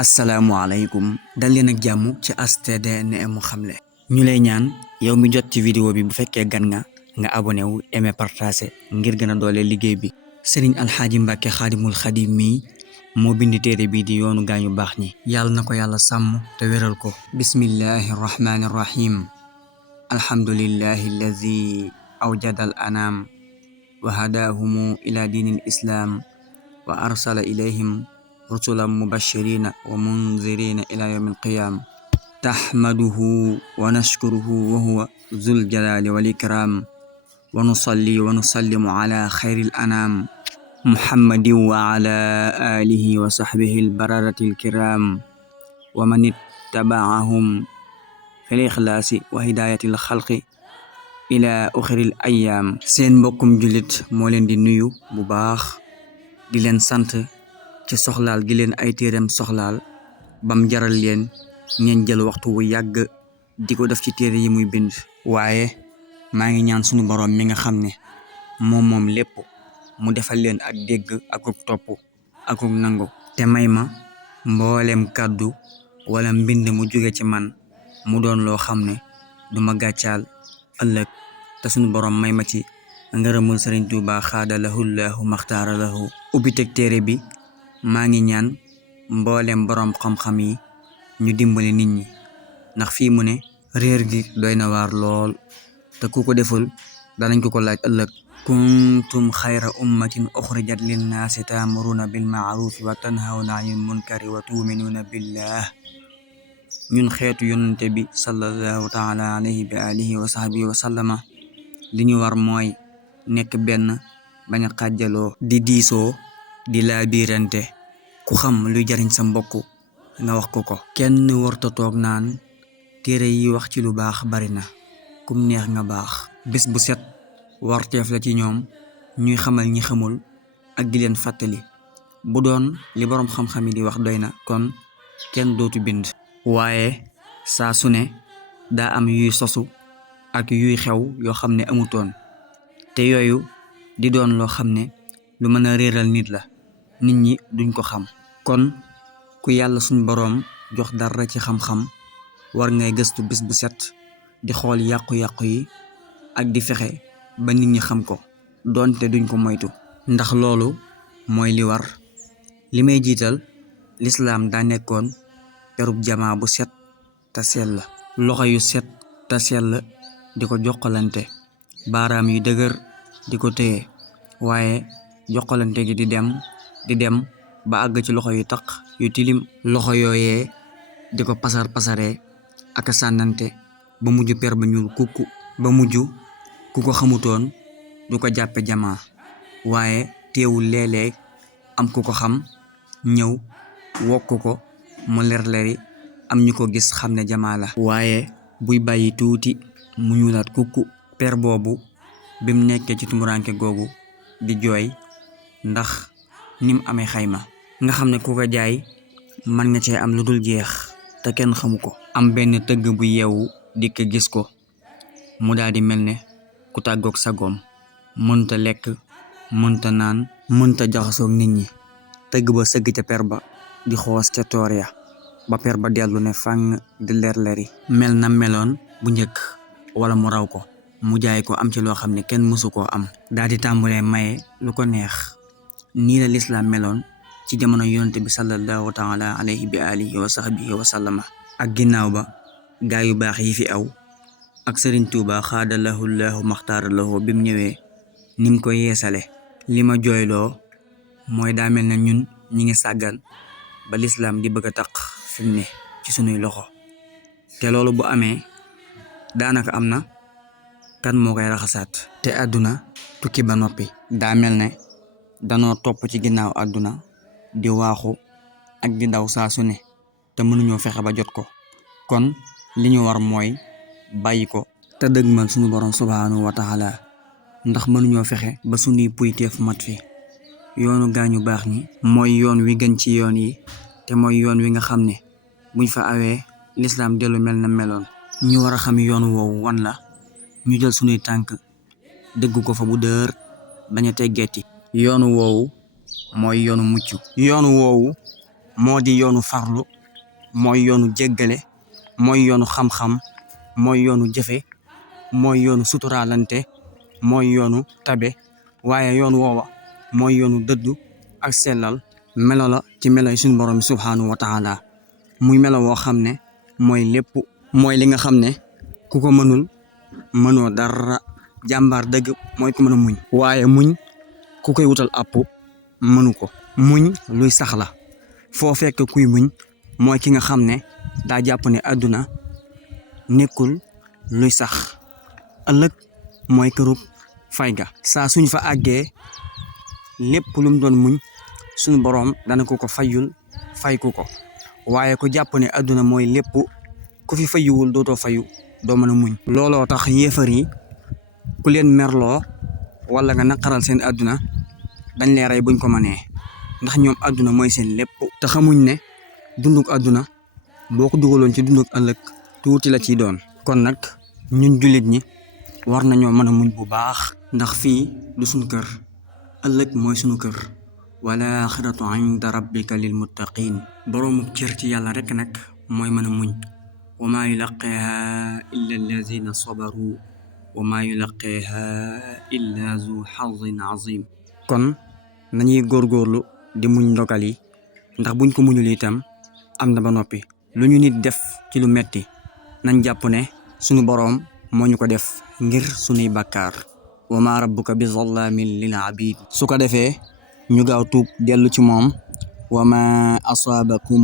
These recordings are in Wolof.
asalaamualeykum dal leen ak jàmm ci HTDNM mu xamle ñu lay ñaan yow mi jot ci vidéo bi bu fekkee gan nga abonné wu aimé partagé ngir gën a doole liggéey bi. Sëriñ Alxaaji Mbàkke Xaadimul Xadim mi moo bind téere bii di yoonu gaañu baax ñi, yàlla na ko yàlla sàmm te wéral ko. bismillahi rahmani rahim alhamdulillahi alladi awjada al anam wa hadahumu ila diinil islam wa arsala ilayhim rusulan mubashirina wa munzirina ila yawmi alqiyam tahmaduhu wa nashkuruhu wa huwa zul jalali wal ikram wa nusalli wa nusallimu ala xayril anam muhammadin wa ala alihi wa sahbihi albararati alkiram wa man ittaba'ahum fil ikhlasi wa hidayati alxalqi ila axiril ayyam. Seen mbokkum jullit moo leen di nuyu bu baax di leen sant ci soxlaal gi leen ay téereem soxlaal bam jaral leen ngeen jël waxtu wu yàgg di ko def ci téere yi muy bind. waaye maa ngi ñaan sunu boroom mi nga xam ne moom lépp mu defal leen ak dégg akuk topp akuk nangu te may ma mboolem kàddu wala mbind mu jóge ci man mu doon loo xam ne duma gàccaal ëllëg te sunu boroom may ma ci ngërëmul Sëriñ Tuubaa xaadalahu llahu maxtaara lahu. ubbi teg téere bi maa ngi ñaan mboolem boroom xam-xam yi ñu dimbali nit ñi ndax fii mu ne réer gi doy na waar lool te ku ko deful danañ ko laaj ëllëg. kuntum xayra ummatin uxrijat linnaasi taamuruna bil maarufi wa tanhawna anil munkari wa tuminuuna billah. ñun xeetu yonente bi sallallahu taala alayhi bi alihi wa sahbihi wa sallama li ñu war mooy nekk benn bañ a xàjjaloo di diisoo di laabirante ku xam luy jariñ sa mbokk nga wax ko. kenn warta toog naan téere yi wax ci lu baax bari na kum neex nga baax. bés bu set warteef la ci ñoom ñuy xamal ñi xamul ak di leen fàttali. bu doon li boroom xam-xam yi di wax doy na kon kenn dootu bind. waaye saa su ne daa am yuy sosu ak yuy xew yoo xam ne amutoon te yooyu di doon loo xam ne lu mën a réeral nit la, nit ñi duñ ko xam. kon ku yàlla suñ boroom jox dara ci xam-xam war ngay gëstu bés bu set di xool yàqu-yàqu yi ak di fexe ba nit ñi xam ko doonte duñ ko moytu, ndax loolu mooy li war. li may jiital lislaam daa nekkoon perub jamaa bu set te sell, loxo yu set te sell di ko jokkalante, baaraam yu dëgër di ko téye, waaye jokkalante gi di dem ba àgg ci loxo yu taq yu tilim. loxo yooyee di ko pasaree ak sànnante ba mujj per ba ñuul kukku, ba mujj ku ko xamutoon du ko jàppe jamaa. waaye teewul léeg-léeg am ku ko xam ñëw wokk ko mu leri am ñu ko gis xam ne jamaa la. waaye buy bàyyi tuuti mu ñuulaat kukku. per boobu bim nekkee ci tumuranke googu di jooy ndax nim amee xayma nga xam ne ku ko jaay mën nga cee am lu dul jeex te kenn xamu ko. am benn tëgg bu yeewu dikk gis ko mu daal di mel ne ku tàggoog sagoom, mënta lekk mënta naan mënta jaxasoog nit ñi. tëgg ba sëgg ca per ba di xoos ca toor ya ba per ba dellu ne fàng di leri mel na meloon bu njëkk wala mu raw ko. mu jaay ko am ci loo xam ne kenn mësu koo am. daal di tàmbulee maye lu ko neex. nii la lislaam meloon ci jamono yonente bi sallallahu taala alayhi bi alihi wa sahbihi wa sallama. ak ginnaaw ba gaa yu baax yi fi aw ak Sëriñ Tuuba xaadalahu llahu maxtaara lahu bim ñëwee nim ko yeesale. li ma jooyloo mooy daa mel na ñun ñi ngi sàggan ba lislaam di bëgg a taq fi mu ne ci sunuy loxo te loolu bu amee daanaka am na kan moo koy raxasaat. te àdduna tukki ba noppi. daa mel ne danoo topp ci ginnaaw àdduna di waaxu ak di daw saa su ne te mënuñoo fexe ba jot ko. kon li ñu war mooy bàyyi ko te dëgmal sunu borom subhaanahu wa taala ndax mënuñoo fexe ba sunuy puyteef mat fi. yoonu gaañu baax ñi mooy yoon wi gën ci yoon yi te mooy yoon wi nga xam ne buñ fa awee lislaam dellu mel na meloon. ñu war a xam yoon woowu wan la ñu jël sunuy tànk dëgg ko fa bu dër bañ a teggeeti. yoonu woowu mooy yoonu mucc. yoonu woowu moo di yoonu farlu, mooy yoonu jéggale, mooy yoonu xam-xam, mooy yoonu jëfe, mooy yoonu suturaalante, mooy yoonu tabe, waaye yoon woowa mooy yoonu dëddu ak sellal. melo la ci melo yi suñu borom bi subhaanahu wa taala muy melo woo xam ne mooy lépp, mooy li nga xam ne ku ko mënul mënoo dara. jàmbaar dëgg mooy ku mën a muñ, waaye muñ ku koy wutal àpp mënu ko. muñ luy sax la, foo fekk kuy muñ mooy ki nga xam ne daa jàpp ne àdduna nekkul luy sax, ëllëg mooy kërug fay ga. saa suñ fa àggee lépp lu mu doon muñ suñu boroom dana ko fayul fay ku ko, waaye ku jàpp ne àdduna mooy lépp, ku fi fayuwul dootoo fayu, doo mën a muñ. looloo tax yéefar yi ku leen merloo wala nga naqaral seen àdduna dañ lay rey buñ ko mënee, ndax ñoom àdduna mooy seen lépp, te xamuñ ne dunduk àdduna boo ko dugaloon ci dunduk ëllëg tuuti la ciy doon. kon nag ñun jullit ñi war nañoo mën a muñ bu baax, ndax fii du suñu kër, ëllëg mooy suñu kër. wala axiratu inda rabbika lil muttaqin. boroomu cër ci yàlla rek nag mooy mën a muñ. wa maa yulaqiha illa allazina sabaru wa maa yulaqiha illa zu xazin azim. kon nañuy góorgóorlu di muñ ndogal yi, ndax buñ ko muñul itam am na ba noppi. lu ñu nit def ci lu metti nañ jàpp ne sunu boroom moo ñu ko def ngir sunuy bàkkaar. wa maa rabbuka bi zallamin lil abid. su ko defee ñu gaaw tuub dellu ci moom. wa ma asaabakum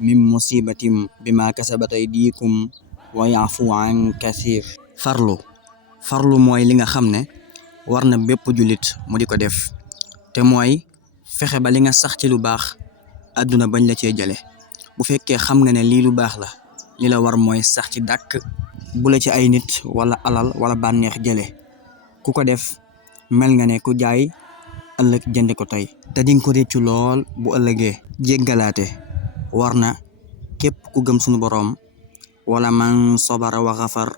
min musibatin bima kasabat aydikum wa yaafu an kathir. farlu mooy li nga xam ne war na bépp jullit mu di ko def, te mooy fexe ba li nga sax ci lu baax àdduna bañ la cee jële. bu fekkee xam nga ne lii lu baax la, li la war mooy sax ci dàkk, bu la ci ay nit wala alal wala bànneex jële. ku ko def mel nga ne ku jaay ëllëg jënd ko tey, te dinga ko réccu lool bu ëllëgee. jéggalaate war na képp ku gëm sunu boroom. wala man sabara wa xafar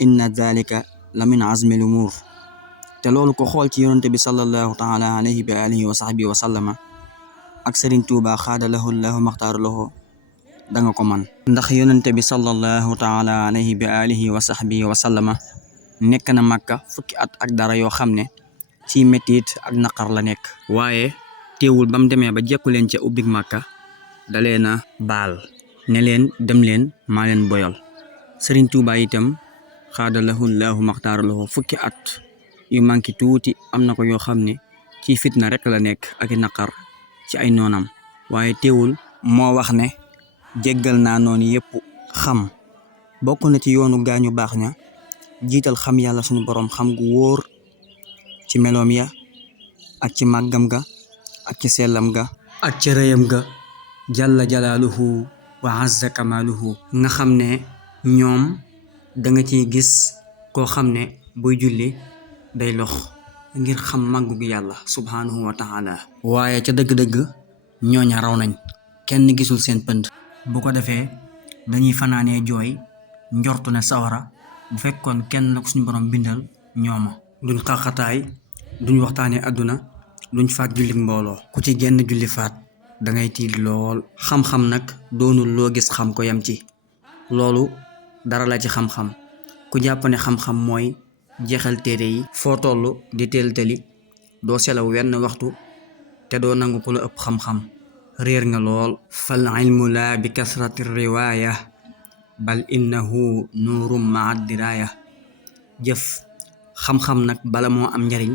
inna dalika la min azmi l umur. te loolu ko xool ci yonente bi sallallahu taala alayhi bi alihi wa sahbihi wa sallama ak Sëriñ Tuuba xaada lahu llahu maxtaaru lahu danga ko man. ndax yonente bi sallallahu taala alayhi bi alihi wa sahbihi wa sallama nekk na Makka fukki at ak dara yoo xam ne ci mettit ak naqar la nekk, waaye teewul ba mu demee ba jekku leen ca ubbig Makka dalee na baal ne leen dem leen maa leen boyal. Sëriñ Tuuba itam xaada lahu llahu maxtaaru lahu fukki at yu manki tuuti am na ko yoo xam ne ci fitna rek la nekk ak i naqar ci ay noonam, waaye teewul moo wax ne jéggal naa noonu yépp. xam bokk na ci yoonu gaañu baax ña jiital xam yàlla sunu boroom xam gu wóor ci meloom ya ak ci màggam ga ak ci sellam ga ak ci rëyam ga jalla jalaaluhu wa azza kamaaluhu. nga xam ne ñoom danga ciy gis koo xam ne buy julli day lox ngir xam màggu gi yàlla subhaanahu wa taala, waaye ca dëgg-dëgg ñooña raw nañ, kenn gisul seen pënd. bu ko defee dañuy fanaanee jooy njortu ne sawara bu fekkoon kenn la ko suñu borom bindal ñooma. duñ xaqataay, duñ waxtaanee àdduna, duñ faat jullit mbooloo. ku ci genn julli faat dangay tiit lool. xam-xam nag doonul loo gis xam ko yam ci, loolu dara la ci xam-xam. ku jàpp ne xam-xam mooy jeexal téere yi, foo toll di teel-teli, doo selaw wenn waxtu, te doo nangu ku la ëpp xam-xam, réer nga lool. fal ilmu laa bi kasrati riwaaya bal innahu nuurum maa diraaya. jëf xam-xam nag bala moo am njariñ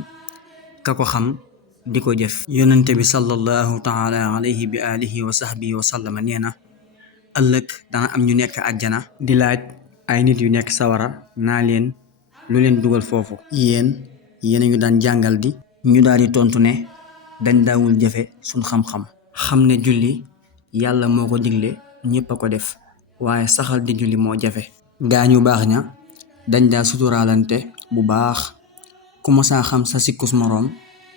ka ko xam di ko jëf. yonente bi sallallahu taala alayhi bi alihi wa sahbihi wa sallama nee na ëllëg dana am ñu nekk àjjana di laaj ay nit yu nekk sawara naa leen lu leen dugal foofu. yéen a ñu daan jàngal di. ñu daal di tontu ne dañ daawul jëfe suñ xam-xam. xam ne julli yàlla moo ko digle ñépp a ko def, waaye saxal di julli moo jafe. gaañu baax ña dañ daa suturaalante bu baax. ku mosaa xam sa sikkus moroom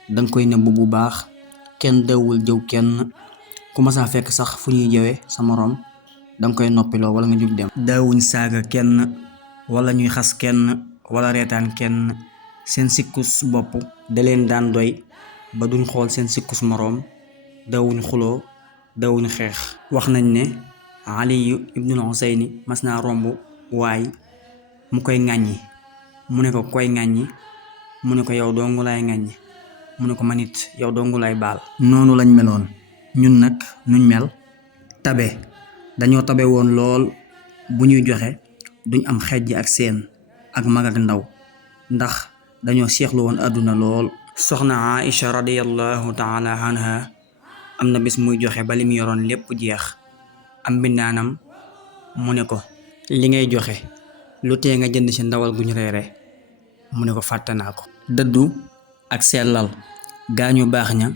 danga koy nëbb bu baax. kenn dawul jëw kenn. ku mosaa fekk sax fu ñuy jëwe sa moroom danga koy noppiloo wala nga jug dem. daawuñ saaga kenn wala ñuy xas kenn wala reetaan kenn. seen sikkus bopp da leen daan doy ba duñ xool seen sikkus moroom. daawuñ xuloo dawuñu xeex. wax nañ ne Aliyu ibnul Huseyni mas naa romb waay mu koy ŋàññi, mu ne ko koy ŋàññi, mu ne ko yow dongu laay ŋàññi, mu ne ko man it yow dongu laay baal. noonu lañ meloon. ñun nag nuñ mel tabe, dañoo tabe woon lool. bu ñuy joxe duñ am xejj ak seen ak mag ak ndaw, ndax dañoo seexlu woon àdduna lool. soxna Aïcha radiyallahu taala anha am na bis muy joxe ba li mu yoroon lépp jeex. am mbindaanam mu ne ko li ngay joxe lu tee nga jënd ci ndawal guñ reere. mu ne ko fàtte naa ko. dëddu ak sellal, gaañu baax ña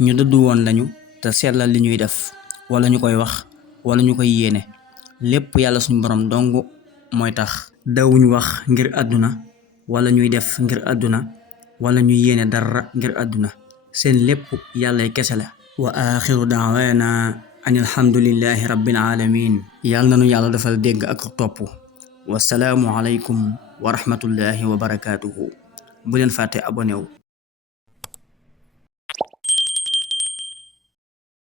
ñu dëddu woon lañu te sellal li ñuy def, wala ñu koy wax wala ñu koy yéene, lépp yàlla suñu borom dong mooy tax. dawuñ wax ngir àdduna wala ñuy def ngir àdduna wala ñuy yéene dara ngir àdduna, seen lépp yàllay kese la. wa axiru daawaana an alhamdulillahi rabbil alamin. yàlla na nu yàlla defal dégg ak topp. wasalaamu aleykum wa rahmatullahi wa barakaatuhu. bu leen fàtte abonné wu.